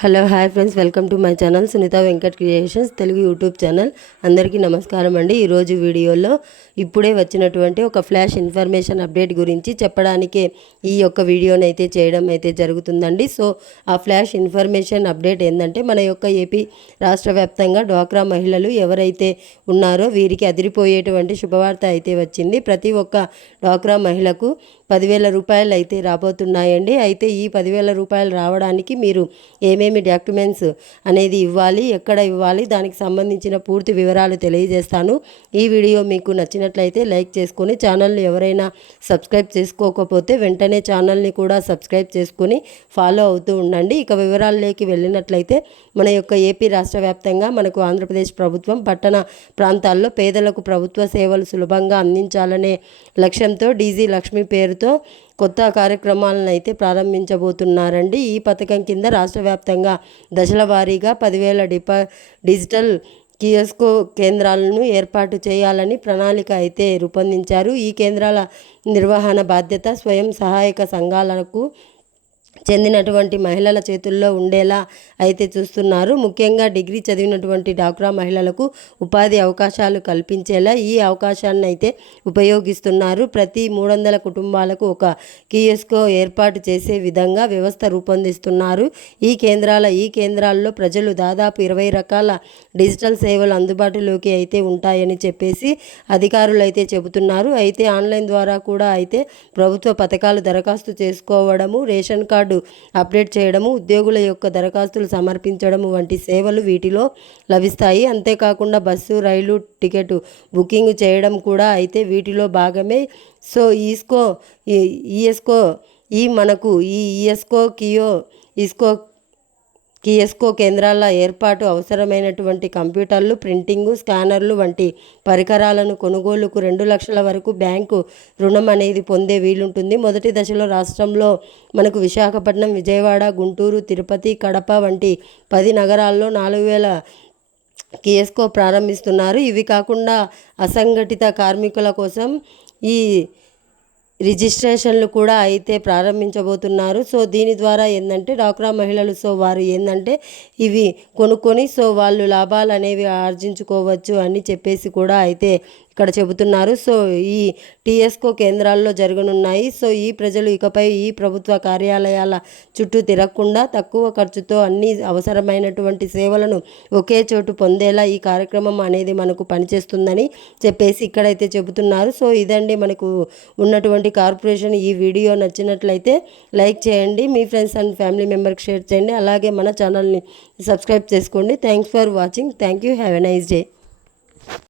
Hello hi friends welcome to my channel Sunitha Venkat creations Telugu YouTube channel. అందరికీ నమస్కారం అండి. ఈరోజు వీడియోలో ఇప్పుడే వచ్చినటువంటి ఒక ఫ్లాష్ ఇన్ఫర్మేషన్ అప్డేట్ గురించి చెప్పడానికే ఈ యొక్క వీడియోని అయితే చేయడం అయితే జరుగుతుందండి. సో ఆ ఫ్లాష్ ఇన్ఫర్మేషన్ అప్డేట్ ఏంటంటే మన యొక్క ఏపీ రాష్ట్ర వ్యాప్తంగా డ్వాక్రా మహిళలు ఎవరైతే ఉన్నారో వీరికి అదిరిపోయేటువంటి శుభవార్త అయితే వచ్చింది. ప్రతి ఒక్క డ్వాక్రా మహిళకు పదివేల రూపాయలు అయితే రాబోతున్నాయండి. అయితే ఈ పదివేల రూపాయలు రావడానికి మీరు ఏమేమి డాక్యుమెంట్స్ అనేది ఇవ్వాలి ఎక్కడ ఇవ్వాలి దానికి సంబంధించిన పూర్తి వివరాలు తెలియజేస్తాను. ఈ వీడియో మీకు నచ్చినట్లయితే లైక్ చేసుకొని ఛానల్ని ఎవరైనా సబ్స్క్రైబ్ చేసుకోకపోతే వెంటనే ఛానల్ని కూడా సబ్స్క్రైబ్ చేసుకొని ఫాలో అవుతూ ఉండండి. ఇక వివరాల్లోకి వెళ్ళినట్లయితే మన యొక్క ఏపీ రాష్ట్ర వ్యాప్తంగా మనకు ఆంధ్రప్రదేశ్ ప్రభుత్వం పట్టణ ప్రాంతాల్లో పేదలకు ప్రభుత్వ సేవలు సులభంగా అందించాలనే లక్ష్యంతో డీజీ లక్ష్మి పేరుతో కొత్త కార్యక్రమాలను అయితే ప్రారంభించబోతున్నారండి. ఈ పథకం కింద రాష్ట్ర వ్యాప్తంగా దశల వారీగా పదివేల డిపా డిజిటల్ కియోస్కో కేంద్రాలను ఏర్పాటు చేయాలని ప్రణాళిక అయితే రూపొందించారు. ఈ కేంద్రాల నిర్వహణ బాధ్యత స్వయం సహాయక సంఘాలకు చెందినటువంటి మహిళల చేతుల్లో ఉండేలా అయితే చూస్తున్నారు. ముఖ్యంగా డిగ్రీ చదివినటువంటి డాక్రా మహిళలకు ఉపాధి అవకాశాలు కల్పించేలా ఈ అవకాశాన్ని అయితే ఉపయోగిస్తున్నారు. ప్రతి మూడు వందల కుటుంబాలకు ఒక కియోస్కో ఏర్పాటు చేసే విధంగా వ్యవస్థ రూపొందిస్తున్నారు. ఈ కేంద్రాల ఈ కేంద్రాల్లో ప్రజలు దాదాపు ఇరవై రకాల డిజిటల్ సేవలు అందుబాటులోకి అయితే ఉంటాయని చెప్పేసి అధికారులు అయితే చెబుతున్నారు. అయితే ఆన్లైన్ ద్వారా కూడా అయితే ప్రభుత్వ పథకాలు దరఖాస్తు చేసుకోవడము రేషన్ కార్డు కార్డు అప్డేట్ చేయడము ఉద్యోగుల యొక్క దరఖాస్తులు సమర్పించడము వంటి సేవలు వీటిలో లభిస్తాయి. అంతేకాకుండా బస్సు రైలు టికెట్ బుకింగ్ చేయడం కూడా అయితే వీటిలో భాగమే. సో ఈస్కో ఈఎస్కో ఈ మనకు ఈ ఈఎస్కో కియో ఇస్కో కియస్కో కేంద్రాల ఏర్పాటు అవసరమైనటువంటి కంప్యూటర్లు ప్రింటింగు స్కానర్లు వంటి పరికరాలను కొనుగోలుకు రెండు లక్షల వరకు బ్యాంకు రుణం అనేది పొందే వీలుంటుంది. మొదటి దశలో రాష్ట్రంలో మనకు విశాఖపట్నం విజయవాడ గుంటూరు తిరుపతి కడప వంటి పది నగరాల్లో నాలుగు వేల కియస్కో ప్రారంభిస్తున్నారు. ఇవి కాకుండా అసంఘటిత కార్మికుల కోసం ఈ రిజిస్ట్రేషన్లు కూడా అయితే ప్రారంభించబోతున్నారు. సో దీని ద్వారా ఏంటంటే డాక్రా మహిళలు సో వారు ఏంటంటే ఇవి కొనుక్కొని సో వాళ్ళు లాభాలు అనేవి ఆర్జించుకోవచ్చు అని చెప్పేసి కూడా అయితే ఇక్కడ చెబుతున్నారు. సో ఈ టీఎస్కో కేంద్రాల్లో జరగనున్నాయి. సో ఈ ప్రజలు ఇకపై ఈ ప్రభుత్వ కార్యాలయాల చుట్టూ తిరగకుండా తక్కువ ఖర్చుతో అన్ని అవసరమైనటువంటి సేవలను ఒకే చోటు పొందేలా ఈ కార్యక్రమం అనేది మనకు పనిచేస్తుందని చెప్పేసి ఇక్కడైతే చెబుతున్నారు. సో ఇదండి మనకు ఉన్నటువంటి కార్పొరేషన్. ఈ వీడియో నచ్చినట్లయితే లైక్ చేయండి మీ ఫ్రెండ్స్ అండ్ ఫ్యామిలీ మెంబర్కి షేర్ చేయండి. అలాగే మన ఛానల్ని సబ్స్క్రైబ్ చేసుకోండి. Thanks for watching. Thank you. Have a nice day.